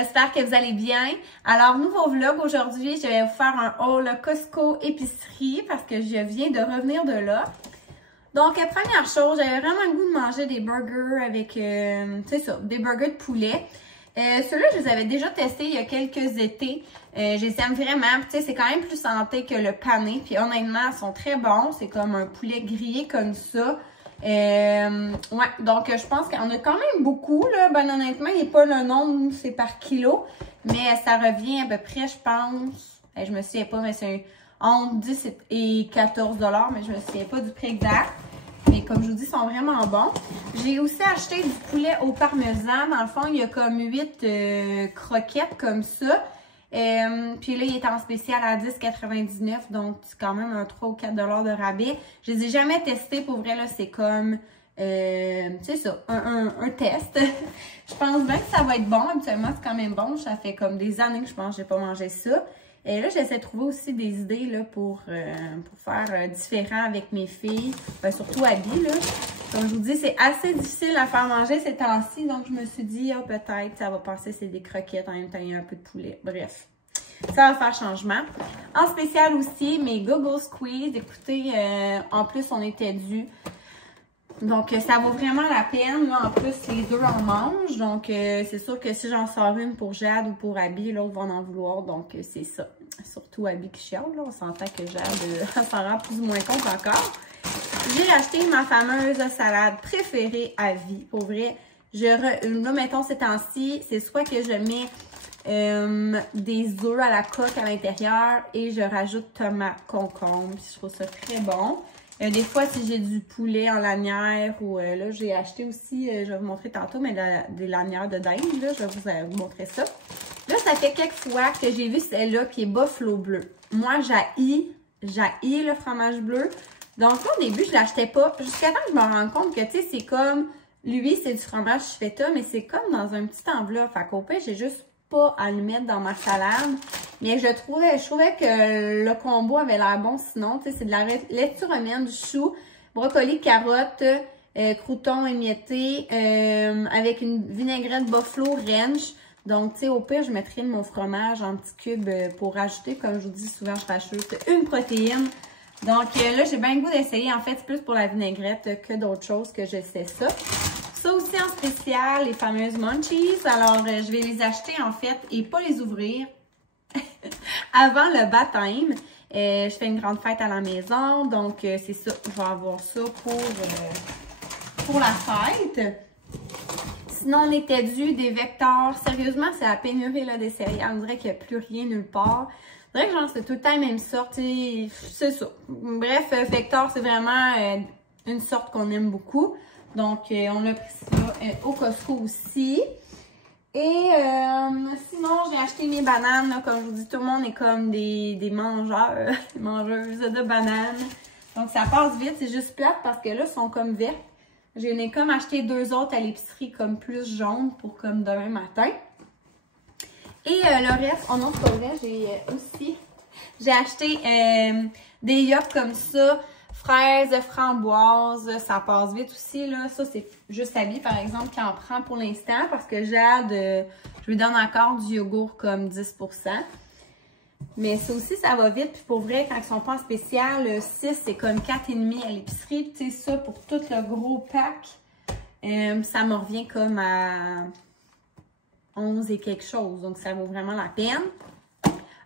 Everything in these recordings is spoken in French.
j'espère que vous allez bien. Alors, nouveau vlog aujourd'hui, je vais vous faire un haul Costco épicerie parce que je viens de revenir de là. Donc, première chose, j'avais vraiment le goût de manger des burgers avec, c'est ça, des burgers de poulet. Ceux-là, je les avais déjà testés il y a quelques étés. Je les aime vraiment. Tu sais, c'est quand même plus santé que le pané. Puis honnêtement, ils sont très bons. C'est comme un poulet grillé comme ça. Ouais, donc je pense qu'on a quand même beaucoup, là. Ben honnêtement, il n'est pas le nombre, c'est par kilo. Mais ça revient à peu près, je pense. Je me souviens pas, mais c'est entre 10 et 14 $, mais je me souviens pas du prix exact. Mais comme je vous dis, ils sont vraiment bons. J'ai aussi acheté du poulet au parmesan. Dans le fond, il y a comme 8 croquettes comme ça. Puis là, il est en spécial à 10,99 $. Donc, c'est quand même un 3 ou 4 $ de rabais. Je les ai jamais testés. Pour vrai, là, c'est comme, c'est ça, un test. Je pense bien que ça va être bon. Habituellement, c'est quand même bon. Ça fait comme des années que je pense que j'ai pas mangé ça. Et là, j'essaie de trouver aussi des idées là, pour faire différent avec mes filles. Ben, surtout Abby, là. Comme je vous dis, c'est assez difficile à faire manger ces temps-ci. Donc, je me suis dit, oh, peut-être, ça va passer, c'est des croquettes. En même temps, il y a un peu de poulet. Bref, ça va faire changement. En spécial aussi, mes Go-Go Squeeze. Écoutez, en plus, on était dû. Donc, ça vaut vraiment la peine. Là, en plus, les deux en mangent. Donc, c'est sûr que si j'en sors une pour Jade ou pour Abby, l'autre va en vouloir. Donc, c'est ça. Surtout Abby qui chiale. Là. On s'entend que Jade s'en rend plus ou moins compte encore. J'ai acheté ma fameuse salade préférée à vie. Pour vrai, là, mettons, ces temps-ci, c'est soit que je mets des œufs à la coque à l'intérieur et je rajoute tomates, concombres. Je trouve ça très bon. Des fois, si j'ai du poulet en lanière ou là, j'ai acheté aussi, je vais vous montrer tantôt, mais des lanières de dinde, là, je vais vous montrer ça. Là, ça fait quelques fois que j'ai vu celle-là qui est buffalo bleu. Moi, j'haïs le fromage bleu. Donc, au début, je l'achetais pas. Jusqu'à temps que je me rende compte que, tu sais, c'est comme, lui, c'est du fromage feta, mais c'est comme dans un petit enveloppe. Fait qu'au pire, j'ai juste pas à le mettre dans ma salade. Mais je trouvais que le combo avait l'air bon sinon. Tu sais, c'est de la laitue romaine, du chou, brocoli, carottes, croûtons émiettés, avec une vinaigrette buffalo ranch. Donc, tu sais, au pire, je mettrais mon fromage en petits cubes pour rajouter, comme je vous dis souvent, je rajoute une protéine. Donc, là, j'ai bien le goût d'essayer. En fait, c'est plus pour la vinaigrette que d'autres choses que j'essaie ça. Ça aussi en spécial, les fameuses munchies. Alors, je vais les acheter, en fait, et pas les ouvrir avant le baptême. Je fais une grande fête à la maison. Donc, c'est ça. Je vais avoir ça pour la fête. Sinon, on était dû des Vector. Sérieusement, c'est la pénurie là, des céréales. On dirait qu'il n'y a plus rien nulle part. C'est vrai que genre, c'est tout le temps la même sorte. C'est ça. Bref, Vector, c'est vraiment une sorte qu'on aime beaucoup. Donc, on a pris ça au Costco aussi. Et sinon, j'ai acheté mes bananes. Là, comme je vous dis, tout le monde est comme des mangeurs, des mangeuses de bananes. Donc, ça passe vite. C'est juste plate parce que là, ils sont comme vertes. J'en ai comme acheté 2 autres à l'épicerie comme plus jaunes pour comme demain matin. Et le reste, oh non, c'est pas vrai, j'ai acheté des yops comme ça, fraises, framboises, ça passe vite aussi, là. Ça, c'est juste Abby, par exemple, qui en prend pour l'instant parce que Jade, je lui donne encore du yogourt comme 10 %. Mais ça aussi, ça va vite. Puis pour vrai, quand ils sont pas en spécial, 6, c'est comme 4,5 à l'épicerie. Tu sais, ça, pour tout le gros pack, ça me revient comme à 11 et quelque chose. Donc, ça vaut vraiment la peine.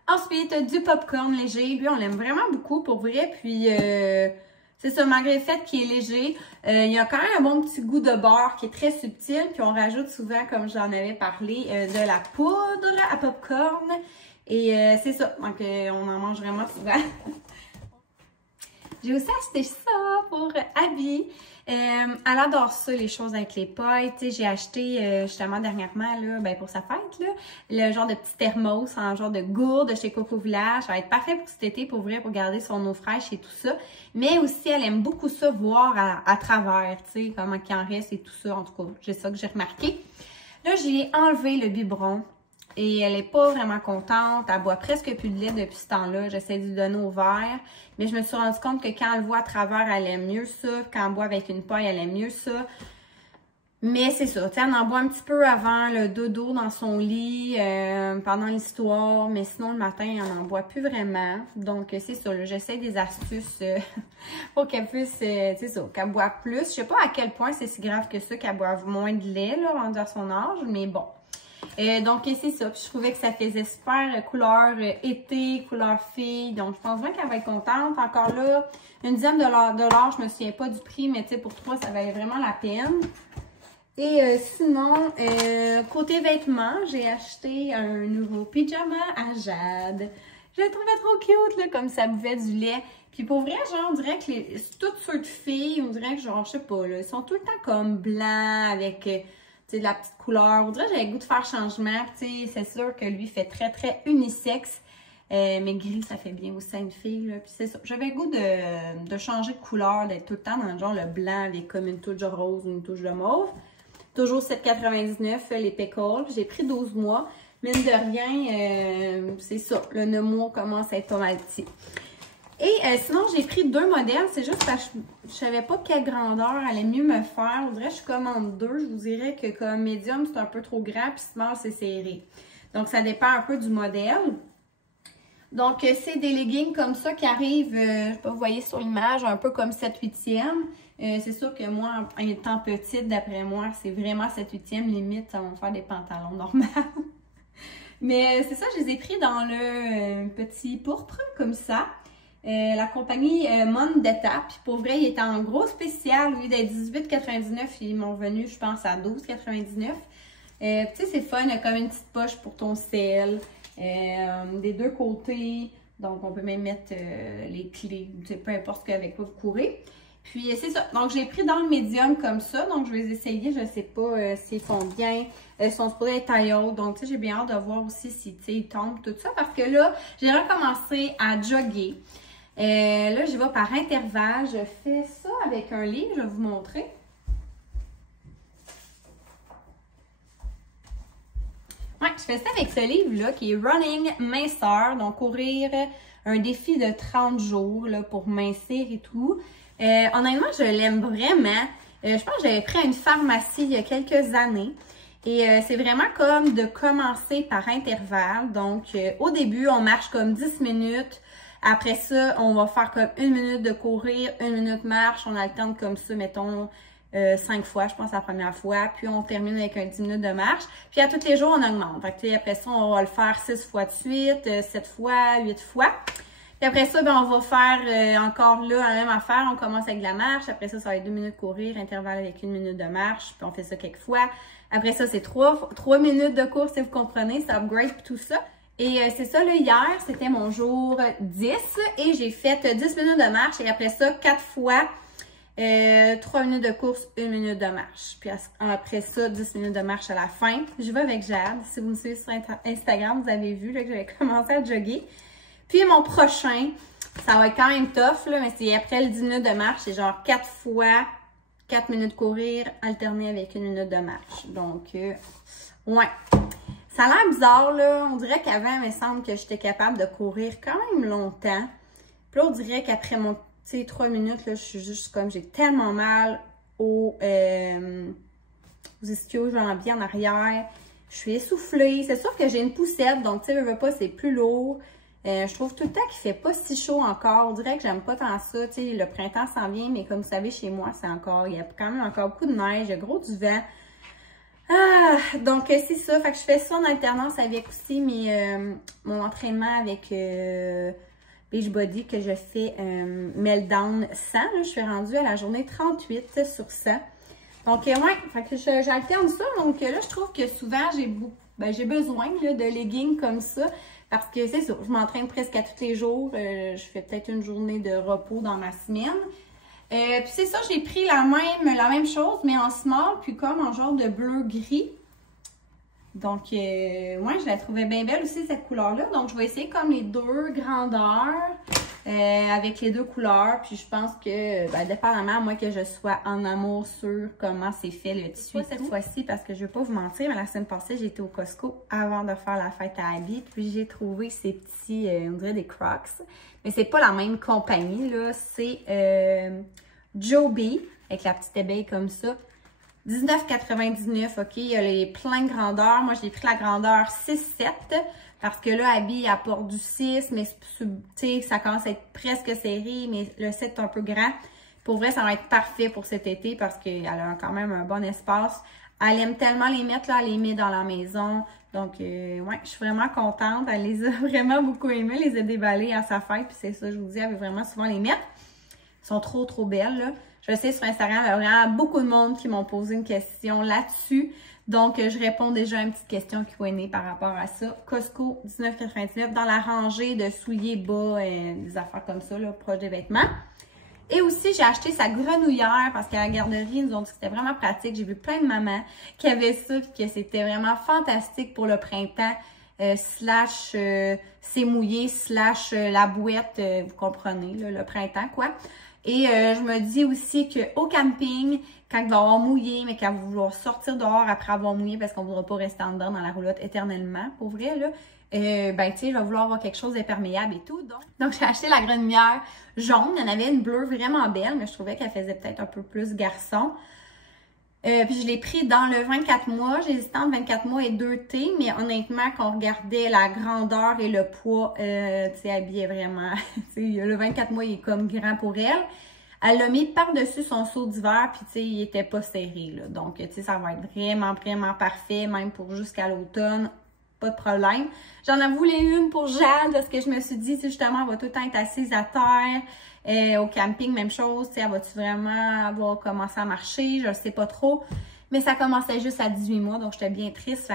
Ensuite, du popcorn léger. Lui, on l'aime vraiment beaucoup, pour vrai. Puis, c'est ça, malgré le fait qu'il est léger, il y a quand même un bon petit goût de beurre qui est très subtil. Puis, on rajoute souvent, comme j'en avais parlé, de la poudre à popcorn. Et c'est ça. Donc, on en mange vraiment souvent. J'ai aussi acheté ça pour Abby. Elle adore ça, les choses avec les pailles. Tu sais, j'ai acheté justement dernièrement, là, ben, pour sa fête, là, le genre de petit thermos en genre de gourde de chez Coco Village. Ça va être parfait pour cet été, pour vrai, pour garder son eau fraîche et tout ça. Mais aussi, elle aime beaucoup ça, voir à travers, tu sais, comment il en reste et tout ça. En tout cas, c'est ça que j'ai remarqué. Là, j'ai enlevé le biberon. Et elle n'est pas vraiment contente. Elle boit presque plus de lait depuis ce temps-là. J'essaie de lui donner au verre. Mais je me suis rendu compte que quand elle voit à travers, elle aime mieux ça. Quand elle boit avec une paille, elle aime mieux ça. Mais c'est ça, tu sais, elle en boit un petit peu avant le dodo dans son lit, pendant l'histoire, mais sinon le matin, elle n'en boit plus vraiment. Donc c'est ça, j'essaie des astuces pour qu'elle puisse, tu sais ça, qu'elle boive plus. Je sais pas à quel point c'est si grave que ça qu'elle boive moins de lait, là, rendu à son âge, mais bon. Donc c'est ça, puis je trouvais que ça faisait super couleur été, couleur fille, donc je pense vraiment qu'elle va être contente. Encore là, une dizaine de dollars, je me souviens pas du prix, mais tu sais, pour 3, ça valait vraiment la peine. Et sinon, côté vêtements, j'ai acheté un nouveau pyjama à Jade. Je le trouvais trop cute, là, comme ça buvait du lait. Puis pour vrai, genre, on dirait que toutes ceux de filles, on dirait que genre, je sais pas, là, ils sont tout le temps comme blancs avec, tu sais, de la petite couleur. On dirait que j'avais le goût de faire changement. Tu sais, c'est sûr que lui fait très, très unisexe. Mais gris, ça fait bien aussi à une fille, là. Puis c'est ça. J'avais le goût de changer de couleur, d'être tout le temps dans le genre le blanc avec comme une touche de rose ou une touche de mauve. Toujours 7,99 les pickles. J'ai pris 12 mois. Mine de rien, c'est ça. Le 9 mois commence à être pas mal petit. Et sinon, j'ai pris 2 modèles. C'est juste parce que je savais pas quelle grandeur allait mieux me faire. On dirait que je commande 2. Je vous dirais que comme médium, c'est un peu trop grand. Puis small, c'est serré. Donc, ça dépend un peu du modèle. Donc, c'est des leggings comme ça qui arrivent, je sais pas, vous voyez sur l'image, un peu comme 7/8e. C'est sûr que moi, en étant petite, d'après moi, c'est vraiment 7/8e. Limite, ça va me faire des pantalons normaux. Mais c'est ça, je les ai pris dans le petit pourpre, comme ça. La compagnie Mondetta. Puis pour vrai, il était en gros spécial. Au lieu d'être 18,99, ils m'ont revenu, je pense, à 12,99. Tu sais, c'est fun, il y a comme une petite poche pour ton sel. Des deux côtés, donc on peut même mettre les clés, peu importe avec quoi vous courez. Puis c'est ça, donc j'ai pris dans le médium comme ça, donc je vais les essayer, je sais pas s'ils font bien, ils sont supposés être taille haute, donc tu sais j'ai bien hâte de voir aussi si tu sais ils tombent, tout ça, parce que là j'ai recommencé à jogger. Là je vais par intervalle, je fais ça avec un livre, je vais vous montrer. Ouais, je fais ça avec ce livre-là qui est Running Minceur, donc courir un défi de 30 jours là, pour mincir et tout. Honnêtement, je l'aime vraiment. Je pense que j'avais pris à une pharmacie il y a quelques années. Et c'est vraiment comme de commencer par intervalle. Donc, au début, on marche comme 10 minutes. Après ça, on va faire comme 1 minute de courir, 1 minute marche. On alterne comme ça, mettons, 5 fois, je pense, la première fois. Puis, on termine avec un 10 minutes de marche. Puis, à tous les jours, on augmente. Fait que, après ça, on va le faire 6 fois de suite, 7 fois, 8 fois. Puis après ça, ben, on va faire encore là la même affaire. On commence avec la marche. Après ça, ça va être 2 minutes courir, intervalle avec 1 minute de marche. Puis, on fait ça quelques fois. Après ça, c'est 3 minutes de course, si vous comprenez. Ça upgrade puis tout ça. Et c'est ça, là, hier, c'était mon jour 10. Et j'ai fait 10 minutes de marche. Et après ça, 4 fois 3 minutes de course, 1 minute de marche. Puis après ça, 10 minutes de marche à la fin. Je vais avec Jade. Si vous me suivez sur Instagram, vous avez vu là, que j'avais commencé à jogger. Puis mon prochain, ça va être quand même tough, là, mais c'est après le 10 minutes de marche. C'est genre 4 fois 4 minutes courir, alterné avec 1 minute de marche. Donc, ouais. Ça a l'air bizarre, là. On dirait qu'avant, il me semble que j'étais capable de courir quand même longtemps. Puis là, on dirait qu'après mon... Tu sais, 3 minutes, là, je suis juste comme, j'ai tellement mal aux ischios jambiers en arrière. Je suis essoufflée. C'est sûr que j'ai une poussette, donc, tu sais, veux pas, c'est plus lourd. Je trouve tout le temps qu'il fait pas si chaud encore. On dirait que j'aime pas tant ça. Tu sais, le printemps s'en vient, mais comme vous savez, chez moi, c'est encore, il y a quand même encore beaucoup de neige, il y a gros du vent. Ah, donc, c'est ça. Fait que je fais ça en alternance avec aussi mon entraînement avec... Beachbody que je fais Meltdown 100. Là, je suis rendue à la journée 38 sur 100. Donc, ouais, fait que j'alterne ça. Donc, là, je trouve que souvent, j'ai besoin là, de leggings comme ça. Parce que c'est ça, je m'entraîne presque à tous les jours. Je fais peut-être une journée de repos dans ma semaine. Puis c'est ça, j'ai pris la même chose, mais en small, puis comme en genre de bleu-gris. Donc, moi, je la trouvais bien belle aussi, cette couleur-là. Donc, je vais essayer comme les deux grandeurs avec les deux couleurs. Puis, je pense que, ben, dépendamment, moi, que je sois en amour sur comment c'est fait le tissu cette fois-ci, parce que je ne vais pas vous mentir, mais la semaine passée, j'étais au Costco avant de faire la fête à Abby. Puis, j'ai trouvé ces petits, on dirait des Crocs. Mais c'est pas la même compagnie, là. C'est Joby, avec la petite abeille comme ça. 19,99 OK, il y a les plein de grandeurs. Moi, j'ai pris la grandeur 6-7 parce que là, Abby apporte du 6, mais tu sais, ça commence à être presque serré, mais le 7 est un peu grand. Pour vrai, ça va être parfait pour cet été parce qu'elle a quand même un bon espace. Elle aime tellement les mettre, là, elle les met dans la maison. Donc, ouais, je suis vraiment contente. Elle les a vraiment beaucoup aimées, les a déballées à sa fête. Puis c'est ça, je vous dis, elle veut vraiment souvent les mettre. Elles sont trop, trop belles, là. Je sais, sur Instagram, il y a vraiment beaucoup de monde qui m'ont posé une question là-dessus. Donc, je réponds déjà à une petite question Q&A par rapport à ça. Costco, 19,99 dans la rangée de souliers bas, des affaires comme ça, là, proche des vêtements. Et aussi, j'ai acheté sa grenouillère parce qu'à la garderie, ils nous ont dit que c'était vraiment pratique. J'ai vu plein de mamans qui avaient ça et que c'était vraiment fantastique pour le printemps. Slash c'est mouillé, slash la bouette, vous comprenez, là, le printemps, quoi. Et je me dis aussi qu'au camping, quand il va avoir mouillé, mais quand vous vouloir sortir dehors après avoir mouillé parce qu'on ne voudra pas rester en dedans dans la roulotte éternellement, pour vrai, là, ben, tu sais, je vais vouloir avoir quelque chose d'imperméable et tout. Donc j'ai acheté la grenouillère jaune. Il y en avait une bleue vraiment belle, mais je trouvais qu'elle faisait peut-être un peu plus garçon. Puis je l'ai pris dans le 24 mois. J'ai hésité entre 24 mois et 2T, mais honnêtement, quand on regardait la grandeur et le poids, tu sais, Abby est vraiment... le 24 mois, il est comme grand pour elle. Elle l'a mis par-dessus son seau d'hiver, puis tu sais, il était pas serré, là. Donc, tu sais, ça va être vraiment, vraiment parfait, même pour jusqu'à l'automne. Pas de problème. J'en ai voulu une pour Jade parce que je me suis dit, justement, elle va tout le temps être assise à terre. Au camping, même chose. Elle va-tu vraiment avoir commencé à marcher? Je ne sais pas trop. Mais ça commençait juste à 18 mois, donc j'étais bien triste.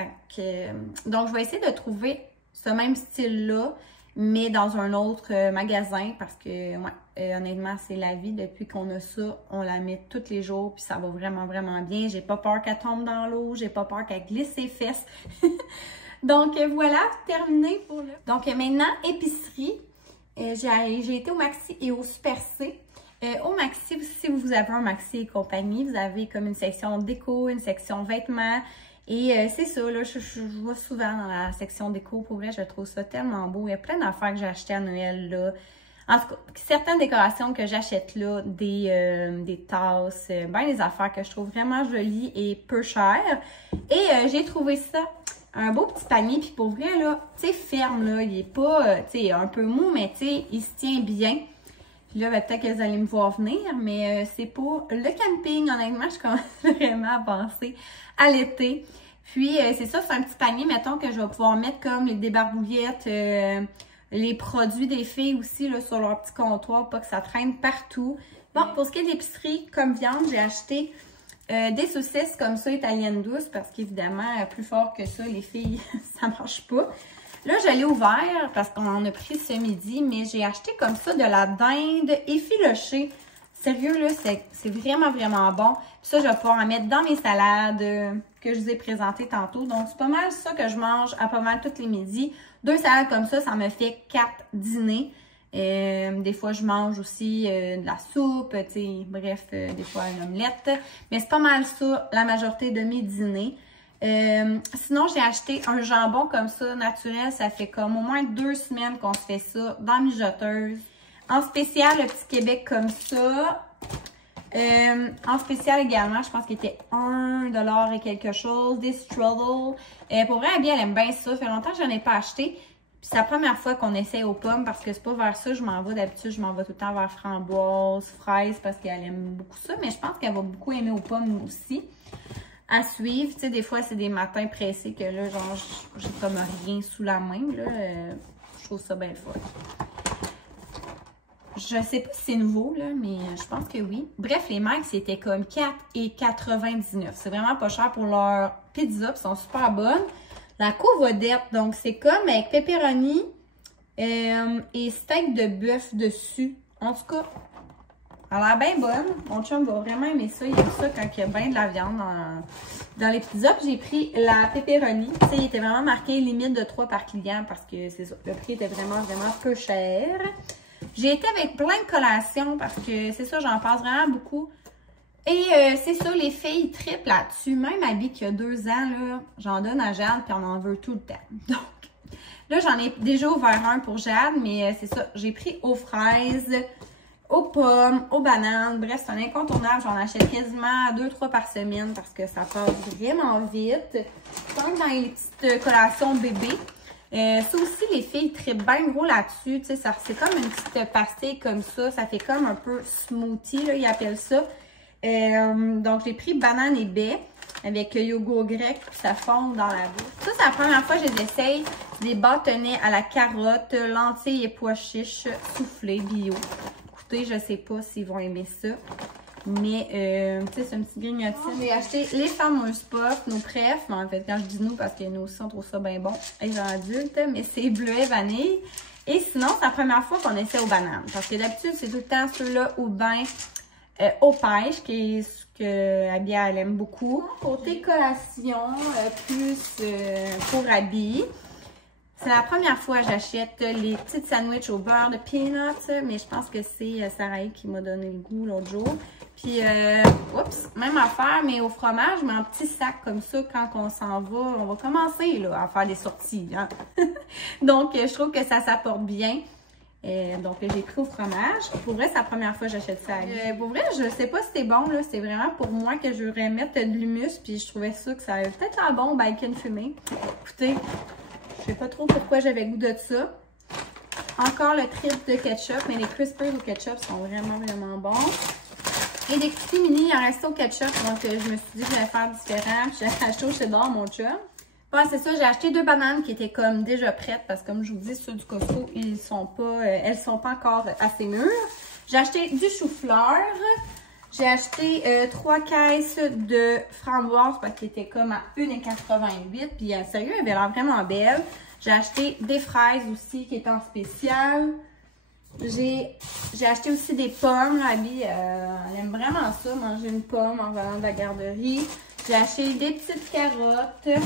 Donc, je vais essayer de trouver ce même style-là, mais dans un autre magasin parce que, ouais, honnêtement, c'est la vie. Depuis qu'on a ça, on la met tous les jours, puis ça va vraiment, vraiment bien. J'ai pas peur qu'elle tombe dans l'eau. J'ai pas peur qu'elle glisse ses fesses. Donc, voilà, terminé pour là. Donc, maintenant, épicerie. J'ai été au Maxi et au Super C. Au Maxi, si vous avez un Maxi et compagnie, vous avez comme une section déco, une section vêtements. Et c'est ça, là, je vois souvent dans la section déco. Pour vrai, je trouve ça tellement beau. Il y a plein d'affaires que j'ai achetées à Noël, là. En tout cas, certaines décorations que j'achète là, des tasses, ben des affaires que je trouve vraiment jolies et peu chères. Et j'ai trouvé ça. Un beau petit panier, puis pour vrai, là, tu sais, ferme, là, il est pas, tu sais, un peu mou, mais tu sais, il se tient bien. Puis là, ben, peut-être que vous allez me voir venir, mais c'est pour le camping, honnêtement, je commence vraiment à penser à l'été. Puis, c'est ça, c'est un petit panier, mettons, que je vais pouvoir mettre comme les débarbouillettes, les produits des filles aussi, là, sur leur petit comptoir, pas que ça traîne partout. Bon, pour ce qui est de l'épicerie, comme viande, j'ai acheté... des saucisses comme ça, italiennes douces, parce qu'évidemment, plus fort que ça, les filles, ça marche pas. Là, je l'ai ouvert parce qu'on en a pris ce midi, mais j'ai acheté comme ça de la dinde effilochée. Sérieux, là, c'est vraiment, vraiment bon. Puis ça, je vais pouvoir en mettre dans mes salades que je vous ai présentées tantôt. Donc, c'est pas mal ça que je mange à pas mal tous les midis. 2 salades comme ça me fait 4 dîners. Des fois, je mange aussi de la soupe, tu sais, bref, des fois une omelette. Mais c'est pas mal ça, la majorité de mes dîners. Sinon, j'ai acheté un jambon comme ça, naturel. Ça fait comme au moins 2 semaines qu'on se fait ça dans mijoteuse. En spécial, le petit Québec comme ça. En spécial également, je pense qu'il était 1$ et quelque chose. Des strudels. Pour vrai, elle aime bien ça. Ça fait longtemps que je n'en ai pas acheté. Puis c'est la première fois qu'on essaie aux pommes parce que c'est pas vers ça je m'en vais. D'habitude, je m'en vais tout le temps vers framboise, fraise parce qu'elle aime beaucoup ça. Mais je pense qu'elle va beaucoup aimer aux pommes aussi. À suivre. Tu sais, des fois, c'est des matins pressés que là, genre, j'ai comme rien sous la main. Là. Je trouve ça bien fun. Je sais pas si c'est nouveau, là, mais je pense que oui. Bref, les Max, c'était comme 4,99. C'est vraiment pas cher pour leur pizza. Ils sont super bonnes. La Covodette, donc c'est comme avec pepperoni et steak de bœuf dessus. En tout cas, elle a l'air bien bonne. Mon chum va vraiment aimer ça. Il aime ça quand il y a bien de la viande dans les pizzas. J'ai pris la pepperoni. Tu sais, il était vraiment marqué limite de 3 par client parce que c'est ça. Le prix était vraiment, vraiment peu cher. J'ai été avec plein de collations parce que c'est ça, j'en passe vraiment beaucoup. Et c'est ça, les filles triplent là-dessus. Même Abby qui a 2 ans, là, j'en donne à Jade puis on en veut tout le temps. Donc, là, j'en ai déjà ouvert un pour Jade, mais c'est ça. J'ai pris aux fraises, aux pommes, aux bananes. Bref, c'est un incontournable. J'en achète quasiment 2-3 par semaine parce que ça passe vraiment vite. Tant que dans les petites collations bébés. Ça aussi, les filles trippent bien gros là-dessus. Tu sais, c'est comme une petite pastille comme ça. Ça fait comme un peu smoothie, là, ils appellent ça. Donc, j'ai pris banane et baie avec yogourt grec, puis ça fond dans la bouche. Ça, c'est la première fois que je les essaye. Des bâtonnets à la carotte, lentilles et pois chiches soufflés bio. Écoutez, je sais pas s'ils vont aimer ça. Mais, tu sais, c'est une petite grignotine. J'ai acheté les fameuses puffs, nos prefs. Mais en fait, quand je dis nous, parce que nous aussi, on trouve ça bien bon, les adultes. Mais c'est bleuet vanille. Et sinon, c'est la première fois qu'on essaie aux bananes. Parce que d'habitude, c'est tout le temps ceux-là au bain, aux pêches, qui est ce que Abby, elle aime beaucoup. Côté collation, plus pour Abby. C'est la première fois que j'achète les petites sandwichs au beurre de peanuts, mais je pense que c'est Sarah qui m'a donné le goût l'autre jour. Puis, oups, même affaire, mais au fromage, mais en petit sac comme ça, quand on s'en va, on va commencer là, à faire des sorties. Hein? Donc, je trouve que ça s'apporte bien. Donc, j'ai pris au fromage. Pour vrai, c'est la première fois que j'achète ça. Pour vrai, je sais pas si c'est bon, là. C'est vraiment pour moi que je voudrais mettre de l'humus, puis je trouvais ça que ça avait peut-être un bon bacon fumé. Écoutez, je sais pas trop pourquoi j'avais goût de ça. Encore le trip de ketchup, mais les crispers au ketchup sont vraiment, vraiment bons. Et des petits mini, il en restait au ketchup, donc je me suis dit que j'allais faire différent. Puis j'ai acheté au cheddar, mon chum. Bon, c'est ça, j'ai acheté 2 bananes qui étaient comme déjà prêtes, parce que comme je vous dis, ceux du Costco, elles sont pas encore assez mûres. J'ai acheté du chou-fleur. J'ai acheté 3 caisses de framboises parce qu'elles étaient comme à 1,88 $. Puis sérieux, elles avaient l'air vraiment belles. J'ai acheté des fraises aussi qui étaient en spécial. J'ai acheté aussi des pommes. Abby, elle aime vraiment ça, manger une pomme en venant de la garderie. J'ai acheté des petites carottes.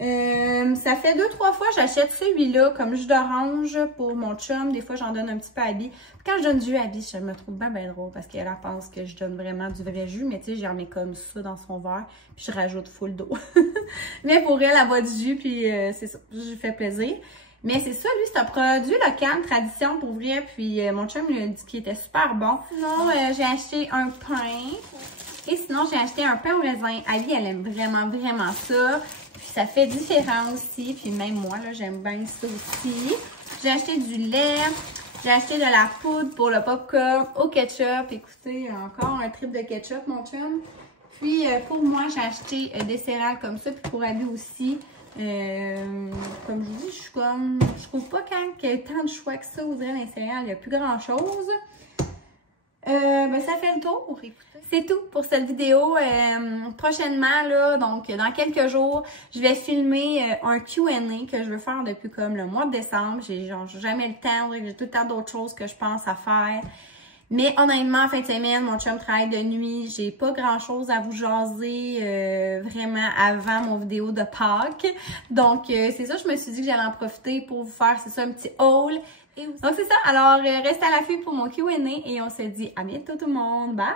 Ça fait 2-3 fois que j'achète celui-là comme jus d'orange pour mon chum. Des fois, j'en donne un petit peu à Abby. Quand je donne du jus à Abby, je me trouve bien drôle parce qu'elle pense que je donne vraiment du vrai jus. Mais tu sais, j'en mets comme ça dans son verre. Puis je rajoute full d'eau. Mais pour elle, elle boit du jus. Puis c'est ça, je lui fais plaisir. Mais c'est ça, lui, c'est un produit local, tradition pour vrai. Puis mon chum lui a dit qu'il était super bon. Sinon, j'ai acheté un pain. Et sinon, j'ai acheté un pain au raisin. Abby, elle aime vraiment, vraiment ça. Puis ça fait différent aussi. Puis même moi, là, j'aime bien ça aussi. J'ai acheté du lait. J'ai acheté de la poudre pour le popcorn au ketchup. Écoutez, encore un trip de ketchup, mon chum. Puis pour moi, j'ai acheté des céréales comme ça. Puis pour Abby aussi. Comme je vous dis, je trouve pas qu'il y ait tant de choix que ça. Vous direz, les céréales, il n'y a plus grand chose. Ben, ça fait le tour. C'est tout pour cette vidéo. Prochainement, là, donc dans quelques jours, je vais filmer un Q&A que je veux faire depuis comme le mois de décembre. J'ai jamais le temps, j'ai tout le temps d'autres choses que je pense à faire. Mais honnêtement, en fin de semaine, mon chum travaille de nuit. J'ai pas grand chose à vous jaser vraiment avant mon vidéo de Pâques. Donc, c'est ça, je me suis dit que j'allais en profiter pour vous faire, c'est ça, un petit haul. Donc, c'est ça. Alors, restez à l'affût pour mon Q&A et on se dit à bientôt tout le monde. Bye!